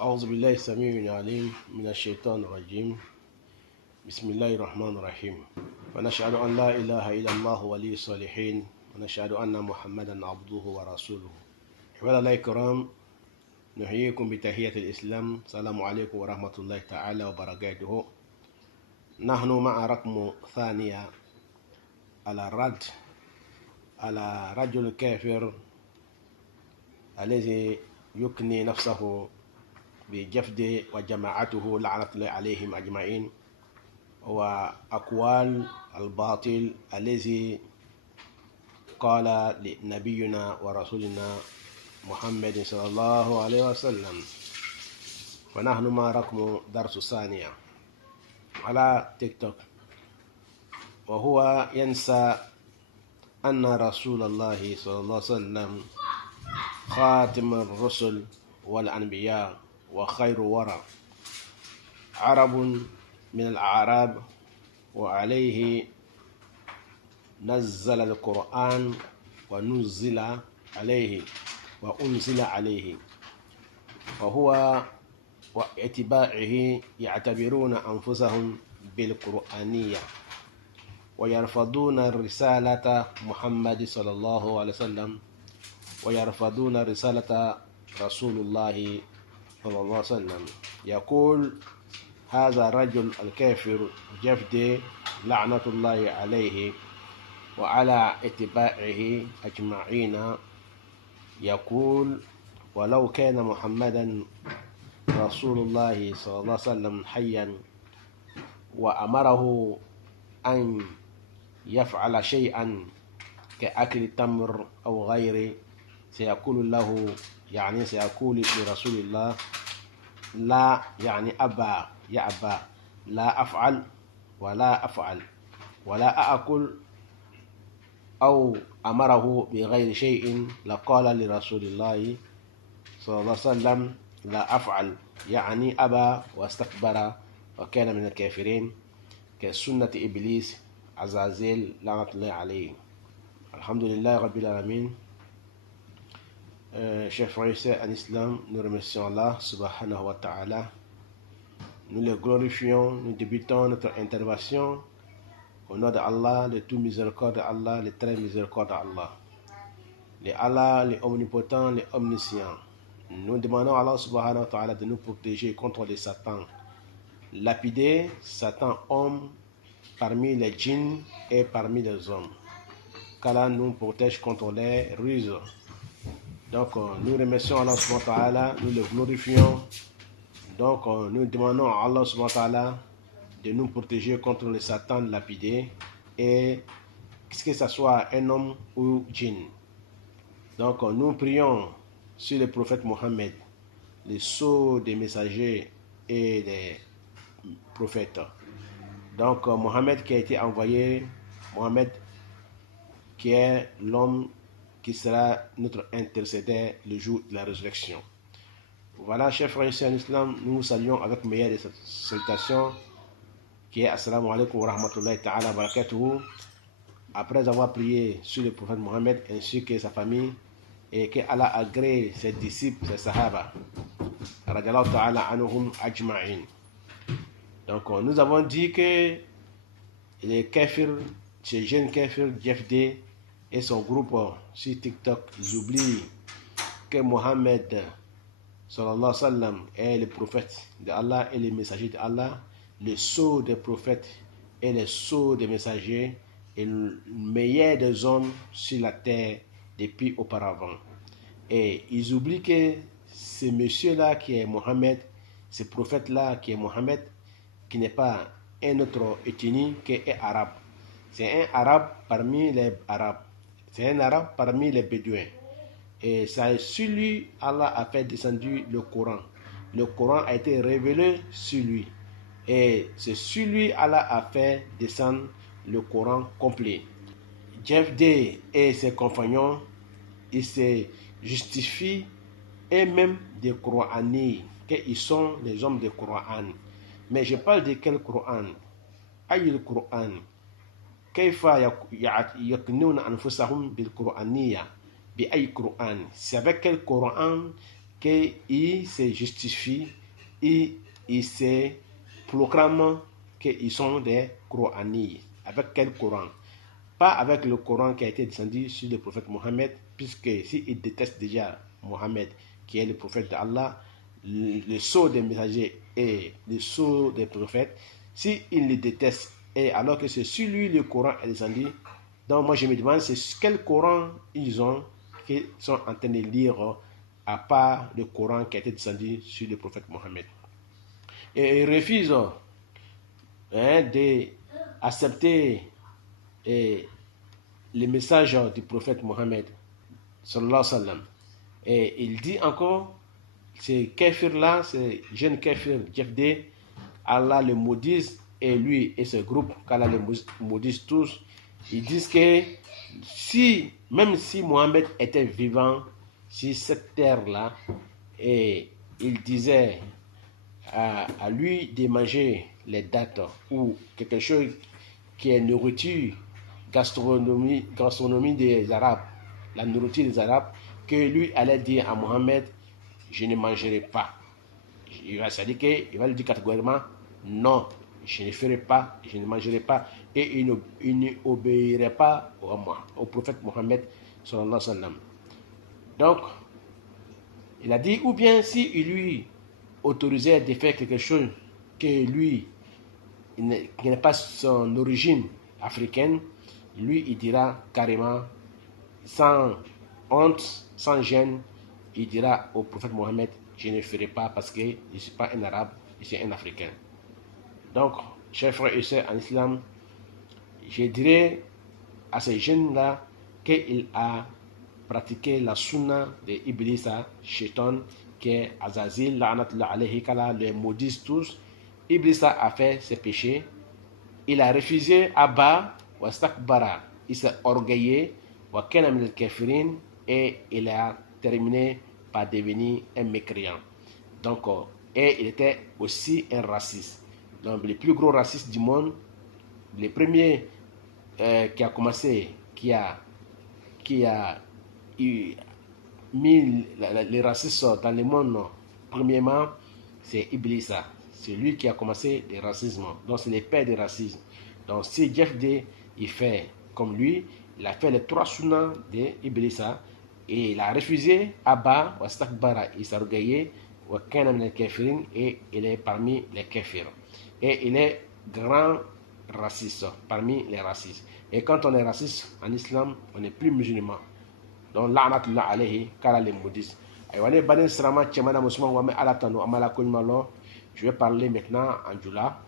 أعوذ بالله السميع العليم من الشيطان الرجيم. بسم الله الرحمن الرحيم. ونشهد أن لا إله إلا الله ولي الصالحين، ونشهد أن محمدا عبده ورسوله. عباد الله الكرام، نحييكم بتحية الإسلام. السلام عليكم ورحمة الله تعالى وبركاته. نحن مع رقم ثانية على الرد على رجل كافر الذي يكني نفسه بجفد وجماعته لعنة الله عليهم أجمعين، وأقوال الباطل الذي قال لنبينا ورسولنا محمد صلى الله عليه وسلم. ونحن مع رقم درس ثانية على تيك توك، وهو ينسى أن رسول الله صلى الله عليه وسلم خاتم الرسل والأنبياء وخير ورع، عرب من الأعراب، وعليه نزل القرآن ونزل عليه وهو واتباعه يعتبرون أنفسهم بالقرآنية، ويرفضون رسالة محمد صلى الله عليه وسلم، ويرفضون رسالة رسول الله صلى الله عليه وسلم. يقول هذا الرجل الكافر جفدي لعنة الله عليه وعلى اتباعه أجمعين، يقول ولو كان محمدا رسول الله صلى الله عليه وسلم حيا وأمره أن يفعل شيئا كأكل التمر أو غيره، سيقول لرسول الله لا، يعني أبى، يأبى، لا أفعل ولا أأكل، أو أمره بغير شيء لقال لرسول الله صلى الله عليه وسلم لا أفعل، يعني أبى واستكبر وكان من الكافرين، كسنة إبليس عزازيل لعنة الله عليه. الحمد لله رب العالمين. Chers frères et sœurs en islam, nous remercions Allah subhanahu wa ta'ala. Nous le glorifions, nous débutons notre intervention au nom d'Allah, le tout miséricorde d'Allah, le très miséricorde d'Allah. Le Allah, le omnipotent, le omniscient. Nous demandons à Allah subhanahu wa ta'ala de nous protéger contre les Satan. Lapider Satan homme parmi les djinns et parmi les hommes. Qu'Allah nous protège contre les ruses. Donc nous remercions Allah subhanahu wa ta'ala, nous le glorifions. Donc nous demandons à Allah subhanahu wa ta'ala de nous protéger contre le Satan lapidé, et que ce soit un homme ou djinn. Donc nous prions sur le prophète Mohammed, le sceau des messagers et des prophètes. Donc Mohammed qui a été envoyé, Mohammed qui est l'homme qui sera notre intercédé le jour de la résurrection. Voilà, chers frères et sœurs en islam, nous vous saluons avec meilleure des salutations, qui est Assalamu alaikum wa rahmatullahi ta'ala wa barakatuhu. Après avoir prié sur le prophète Mohammed ainsi que sa famille, et que Allah agrée ses disciples, ses sahaba, radiallahu ta'ala anhum ajma'in. Donc nous avons dit que les kafirs, ces jeunes kafirs, JFD et son groupe sur TikTok, ils oublient que Mohammed sallallahu alayhi wa sallam est le prophète d'Allah et le messager d'Allah, le sceau des prophètes et le sceau des messagers, et le meilleur des hommes sur la terre depuis auparavant. Et ils oublient que ce monsieur-là qui est Mohammed, ce prophète-là qui est Mohammed, qui n'est pas un autre ethnie qui est arabe. C'est un arabe parmi les arabes. C'est un arabe parmi les bédouins. Et c'est sur lui Allah a fait descendre le Coran. Le Coran a été révélé sur lui. Et c'est sur lui Allah a fait descendre le Coran complet. JFD et ses compagnons, ils se justifient eux-mêmes des Coranais, qu'ils sont les hommes des Coran. Mais je parle de quel Coran? Aïe Coran. كيف يقنون أنفسهم بالقرآنية بأي قرآن? C'est avec quel Coran qu'ils se justifient, ils se proclament qu'ils sont des Coranites. Avec quel Coran? Pas avec le Coran qui a été descendu sur le prophète Mohammed, puisque s'ils détestent déjà Mohammed, qui est le prophète d'Allah, le sceau des messagers et le sceau des prophètes, s'ils le détestent, et alors que c'est sur lui le Coran est descendu, donc moi je me demande c'est quel Coran ils ont qu'ils sont en train de lire à part le Coran qui a été descendu sur le prophète Mohammed. Et ils refusent d'accepter les messages du prophète Mohammed sallallahu alayhi wa sallam. Et il dit encore, ces kafirs-là, ces jeunes kafirs, Jefdé, Allah le maudisse, et lui et ce groupe, qu'Allah les maudisse tous, ils disent que même si Mohammed était vivant sur cette terre-là, et il disait à lui de manger les dattes ou quelque chose qui est nourriture, gastronomie des Arabes, la nourriture des Arabes, que lui allait dire à Mohammed, je ne mangerai pas. C'est-à-dire qu'il va lui dire catégoriquement, non, je ne ferai pas, je ne mangerai pas, et il ne obéirait pas au prophète Mohammed sallallahu alayhi wa sallam. Donc, il a dit, ou bien si il lui autorisait de faire quelque chose que lui, qui n'est pas son origine africaine, lui, il dira carrément, sans honte, sans gêne, il dira au prophète Mohammed, je ne ferai pas parce que je ne suis pas un arabe, je suis un africain. Donc, chers frères et sœurs en islam, je dirais à ces jeunes-là qu'il a pratiqué la sunna de Iblisa, Shaitan, qui est Azazil, la'anatullah alayhi, qu'Allah les maudisse tous. Iblisa a fait ses péchés, il a refusé Abba, wa stakbara, il s'est orgueillé, wa kana min al-kafirin, et il a terminé par devenir un mécréant. Donc, et il était aussi un raciste. Donc, les plus gros racistes du monde, les premiers qui a commencé, qui a mis les racistes dans le monde, premièrement, c'est Iblisa. C'est lui qui a commencé le racisme. Donc, c'est le père du racisme. Donc, si Jeff D, il fait comme lui, il a fait les 3 sunnas d'Iblisa, et il a refusé Abba, wa stakbara, il s'est orgueillé, wa kana min al-kafirin, et il est parmi les kafirs. Et il est grand raciste, parmi les racistes. Et quand on est raciste en islam, on n'est plus musulman. Donc, la'natullah alayhi, car les maudissent. Je vais parler maintenant en Jula.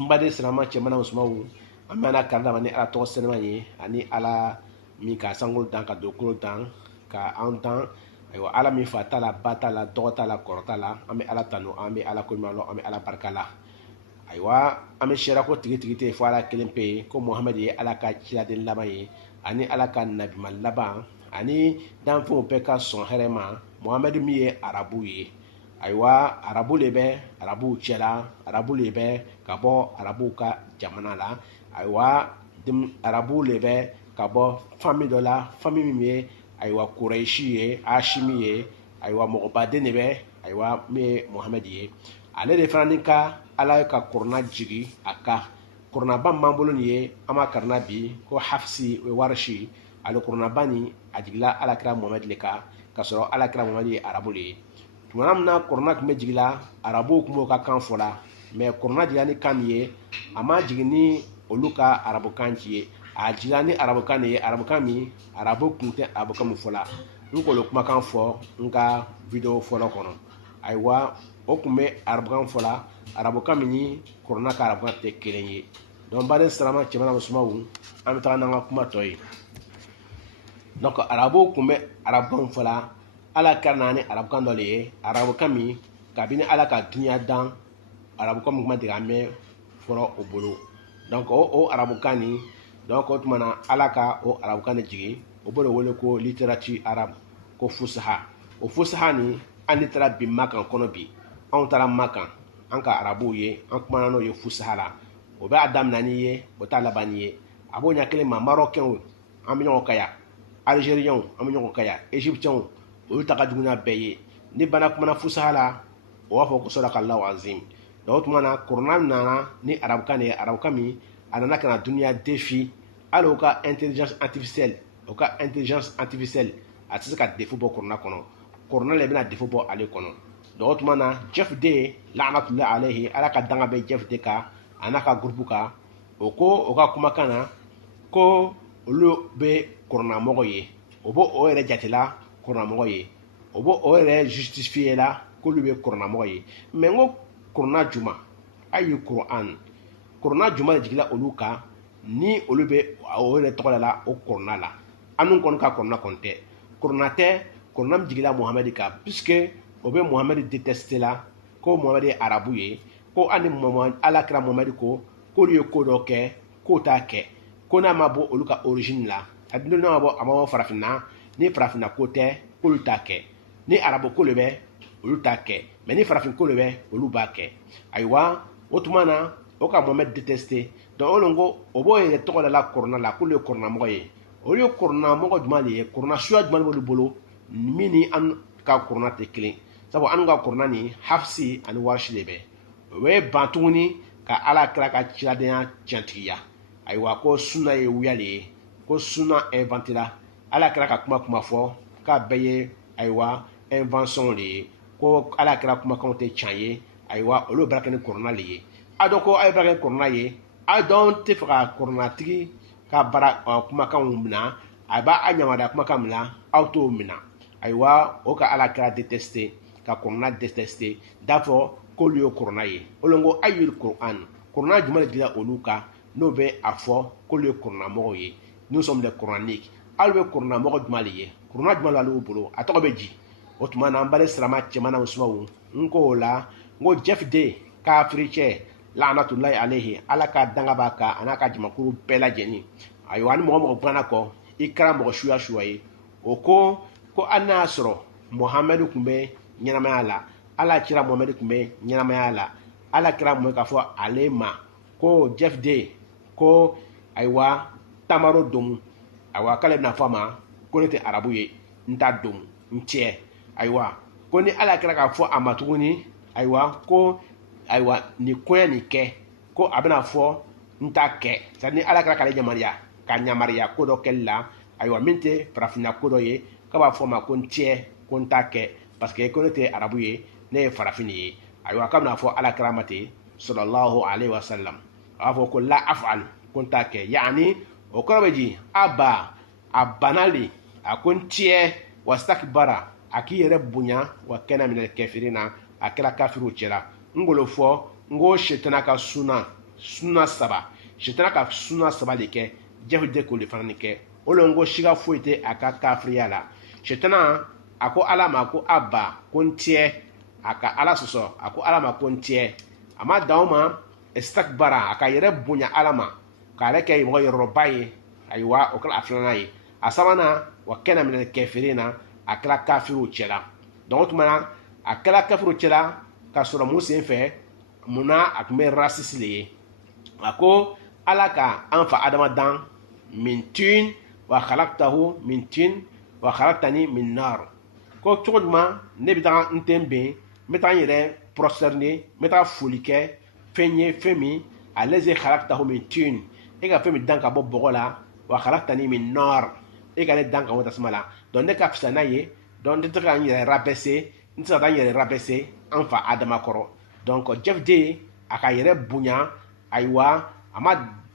Mbade Srama Chemana Musmaou, Amana Kardamani à la Tossenmani, Ani ala Mika Sangol Danka Dokuro Dan, Ka Antan, ala mi fatala batala dotala kortala, Ame ala Tano, Ame ala Kumalo, Ame ala Barkala. Aywa, Ame Sherako Tigiti, Fala Kelimpe, comme Mohamed ala Kachila de Lamaye, Ani ala Nabiman Laban, Ani Danfo Peka son Herema, Mohamed Mie Arabouye. Aywa arabu le bɛ arabu cɛla arabu le bɛ ka bɔ arabu ka jamana la aywa arabu le bɛ ka bɔ famille dɔ la famille min ye aywa Kuraishi ye Hashimi ye aywa mɔgɔbaden de bɛ aywa min ye Mohamɛdi ye ale de fana ni ka ala ye ka korona jigi a ka koronaba min b'an bolo nin ye an b'a karina bi ko Hafsi o ye Warshi ale koronaba nin a jigila alakira Mohamɛdi le kan ka sɔrɔ alakira Mohamɛdi ye arabu le ye. Tuma min na korona tun bɛ jigin la arabuw tun b'o ka kan fɔ la mɛ korona jigila ni kan min ye a ma jigin ni olu ka arabukan ci ye a jigila ni arabukan de ye arabukan min arabu tun tɛ arabukan min fɔ la n k'olu kumakan fɔ n ka video fɔlɔ kɔnɔ ayiwa o tun bɛ arabukan fɔ la arabukan min ni korona ka arabukan tɛ kelen ye donc baden sarama cɛmana musomanw an bɛ taga n'an ka kuma tɔ ye donc arabuw tun bɛ arabukan fɔ la ala ka na ni arabukan dɔ le ye arabukan min kabini ala ka dunuya dan arabukan min kuma dege a mɛn fɔlɔ o bolo donc o arabukan nin donc o tuma na ala ka o arabukan de jigin o b'o de wele ko littérature arabe ko fusaha o fusaha nin an ni taara bi Makan kɔnɔ bi anw taara Makan an ka arabuw ye an kumana n'o ye fusaha la o bɛ a daminɛ ni ye o t'a laban ni ye a b'o ɲɛ kelen ma Marɔkɛnw an bɛ ɲɔgɔn kan yan Algériens an bɛ ɲɔgɔn kan yan Égyptiens olu ta ka jugu n'a bɛɛ ye ni bana kumana fusaha la o b'a fɔ ko sadakallahu azim. Donc o tuma na corona nana ni arabukan de ye, arabukan min a nana ka na duniya défi hali o ka intelligence artificielle a tɛ se ka défaut bɔ corona kɔnɔ. Corona le bɛna défaut bɔ ale kɔnɔ. Donc o tuma na Jeff Day la'anatullahi alayhi, ala ka danga bɛ Jeff Day kan a n'a ka groupe kan, o ko o ka kumakan na ko olu bɛ corona mɔgɔ ye, o b'o o yɛrɛ jatela corona mɔgɔ ye, o b'o o yɛrɛ justifié la k'olu bɛ corona mɔgɔ ye. Mais n ko corona juma ayi corona juma de jigila olu kan ni olu bɛ o yɛrɛ tɔgɔ la o corona la. An dun kɔni ka corona kɔni tɛ, corona tɛ, corona min jigila Muhamadi kan puisque o bɛ Muhamadi détesté la, ko Muhamadi ye arabu ye, ko ani alakira Muhamadi ko k'olu ye ko dɔ kɛ k'o t'a kɛ, ko n'a ma bɔ olu ka origine la, a n'a ma bɔ farafinna, ni farafinna ko tɛ k'olu t'a kɛ, ni arabu ko le bɛ olu t'a kɛ, mais ni farafin ko le bɛ olu b'a kɛ. Ayiwa o tuma na o ka Muhamadi détesté, donc olu ko o b'o yɛrɛ tɔgɔ la corona la k'olu ye corona mɔgɔ ye. Olu ye corona mɔgɔ jumɛn de ye, corona suya jumɛn b'olu bolo min ni an ka corona tɛ kelen, sabu an ka corona ni Hafsi ani Warshi de bɛ. O bɛ ban tuguni ka ala kira ka ciladenya tiɲɛtigiya. Ayiwa ko sunna ye wuya de ye, ko sunna inventera, ala kira ka kuma fɔ k'a bɛɛ ye ayiwa invention de ye, ko ala kira kumakanw tɛ tiɲɛ ye. Ayiwa olu bɛ kɛ ni corona le ye. A dɔn ko a ye baara kɛ corona ye, a dɔn tɛ fɛ ka corona tigi ka baara kumakanw minɛ, a b'a ɲamariya kumakan min na aw t'o minɛ. Ayiwa o ka ala kira détesté, ka corona détesté, d'a fɔ k'olu ye corona ye. Olu ko ayul Qur'an, corona jumɛn de dila olu kan n'o bɛ a fɔ k'olu ye corona mɔgɔw ye. Nous sommes des coraniques. Alu bɛ corona mɔgɔ jumɛn de ye, corona jumɛn b'ale bolo, a tɔgɔ bɛ di. O tuma na an bale sirama cɛman na musomanw, n ko o la n ko Jeff Day kafiri cɛ la'anatullahi alayhi, ala ka danga b'a kan a n'a ka jamakulu bɛɛ lajɛlen. Ayiwa ni mɔgɔ ganna kɔ i kɛra mɔgɔ suya ye, o ko hali n'a y'a sɔrɔ Muhamadu tun bɛ ɲɛnamaya la, ala kira Muhamadu tun bɛ ɲɛnamaya la, ala kira Muhamadu k'a fɔ ale ma ko Jeff Day ko ayiwa tamaro domu, ayiwa k'ale bɛna fɔ a ma ko ne tɛ arabu ye, n t'a domu, n cɛ. Ayiwa ko ni ala kira k'a fɔ a ma tuguni ayiwa ko ayiwa nin koɲɛ nin kɛ ko a bɛna fɔ n t'a kɛ, c'est à dire ni ala kira k'ale yamariya ko dɔ kɛli la, ayiwa min tɛ farafinna ko dɔ ye, k'a b'a fɔ ma ko n cɛ ko n t'a kɛ parce que ko ne tɛ arabu ye, ne ye farafin de ye. Ayiwa k'a bɛna fɔ ala kira ma ten sallallahu alayhi wa sallam, a b'a fɔ ko la af'al ko n t'a kɛ, yaani o kɔrɔ bɛ di a bana le, a ko n cɛ wastakbara, a k'i yɛrɛ bonya wa kɛnɛ minɛ kɛfirina, a kɛra kafiru cɛla. N bolo fɔ n ko sitana ka suna saba, sitana ka suna saba de kɛ Jeff Day k'o de fana ni kɛ. O le n ko siga foyi tɛ a ka kafiriya la. Sitana a ko ala ma ko ko n cɛ, a ka ala sɔsɔ, a ko ala ma ko n cɛ, a ma dan o ma istakbara, a ka yɛrɛ bonya ala ma, k'a yɛrɛ kɛ mɔgɔ yɔrɔba ye. Ayiwa o kɛra a filanan ye. A sabanan wa kɛnɛ minɛ kɛfirina, a kɛra kafiru cɛla. Donc o tuma na a kɛra kafiru cɛla ka sɔrɔ mun sen fɛ, mun na a tun bɛ raciste le ye. A ko ala ka an fa adama dan min tin wa khalaqtahu min tin wa khalaqtani min nar, ko cogo jumɛn ne bɛ taa n tɛ bɛn, n bɛ taa n yɛrɛ prosterner, n bɛ taa foli kɛ fɛn ye fɛn min allazi khalaqtahu min tin, e ka fɛn min dan ka bɔ bɔgɔ la, wa khalaqtani min nar, e ka ne dan ka bɔ tasuma la. Donc ne ka fisa n'a ye, donc n tɛ se ka n yɛrɛ rabaisser, n tɛ se ka taa n yɛrɛ rabaisser an fa adama kɔrɔ. Donc Jeff Day a ka yɛrɛ bonya, ayiwa a ma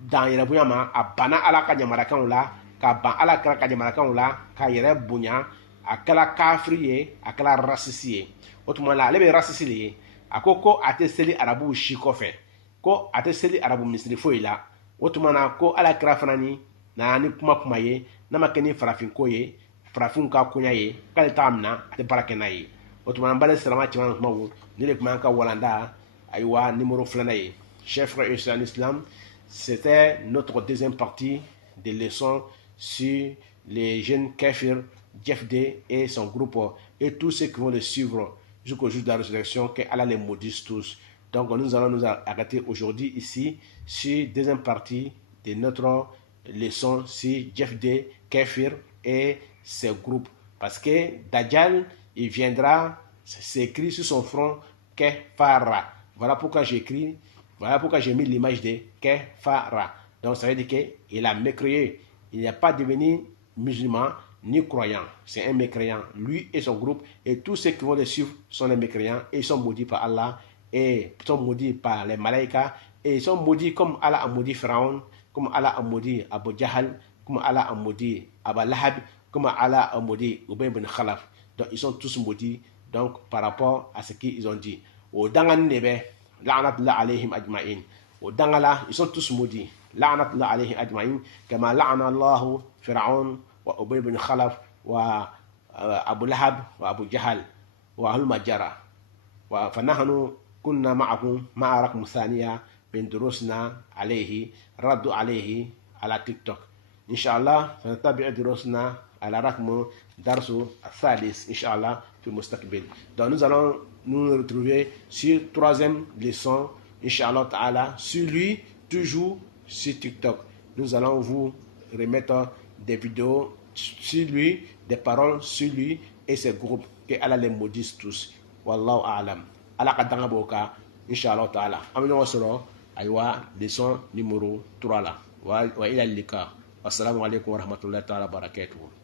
dan yɛrɛ bonya ma, a banna ala ka yamariyakanw la, ka ban ala kira ka yamariyakanw la, ka yɛrɛ bonya, a kɛra kafiri ye, a kɛra raciste ye. O tuma na ale bɛ raciste le ye. A ko a tɛ seli arabuw si kɔfɛ, ko a tɛ seli arabu misiri foyi la. O tuma na ko ala kira fana ni na ni kuma ye, n'a ma kɛ ni farafin ko ye, farafinw ka koɲa ye, k'ale t'a minɛ a tɛ baara kɛ n'a ye. O tuma na n b'ale sirama cɛman kumaw, ne de tun b'an ka walanda ayiwa numéro filanan ye. Chers frères et sœurs en islam, c'était notre deuxième partie des leçons sur les jeunes kafirs, Jeff Day et son groupe, et tous ceux qui vont le suivre jusqu'au jour de la résurrection, qu'Allah les maudisse tous. Donc nous allons nous arrêter aujourd'hui ici sur la deuxième partie de notre leçon sur Jeff Day, kafir et ses groupes. Parce que Dajjal, il viendra C'est écrit sur son front Kefara. Voilà pourquoi j'écris, voilà pourquoi j'ai mis l'image de Kefara. Donc ça veut dire qu'il a mécréé. Il n'est pas devenu musulman ni croyant. C'est un mécréant. Lui et son groupe et tous ceux qui vont le suivre sont des mécréants et ils sont maudits par Allah et sont maudits par les malaïkas et ils sont maudits comme Allah a maudit Pharaon, comme Allah a maudit Abu Jahal, comme Allah a maudit Abu Lahab, comme Allah a maudit Ubay ibn Khalaf. Donc ils sont tous maudits donc par rapport à ce qu'ils ont dit. Au dangan nebe, la'natullah alayhim ajma'in. Au dangala, ils sont tous maudits. La'natullah alayhim ajma'in, kama la'ana Allahu Pharaon wa Ubay ibn Khalaf wa Abu Lahab wa Abu Jahal wa Hul Majara. فنحن كنا معكم مع رقم ثانية من دروسنا عليه رد عليه على تيك توك. إن شاء الله سنتابع دروسنا على رقم درس الثالث إن شاء الله في المستقبل. Donc nous allons nous retrouver sur troisième leçon Inch'Allah Ta'ala sur lui toujours sur TikTok. Nous allons vous remettre des vidéos sur lui, des paroles sur lui et ses groupes. Que Allah les maudisse tous. Wallahu a'lam. Allah kadanga boka Inch'Allah Ta'ala. Amino wasoro aywa leçon numéro 3 là. Wa ila lika. Assalamu alaikum wa rahmatullahi ta'ala barakatuh.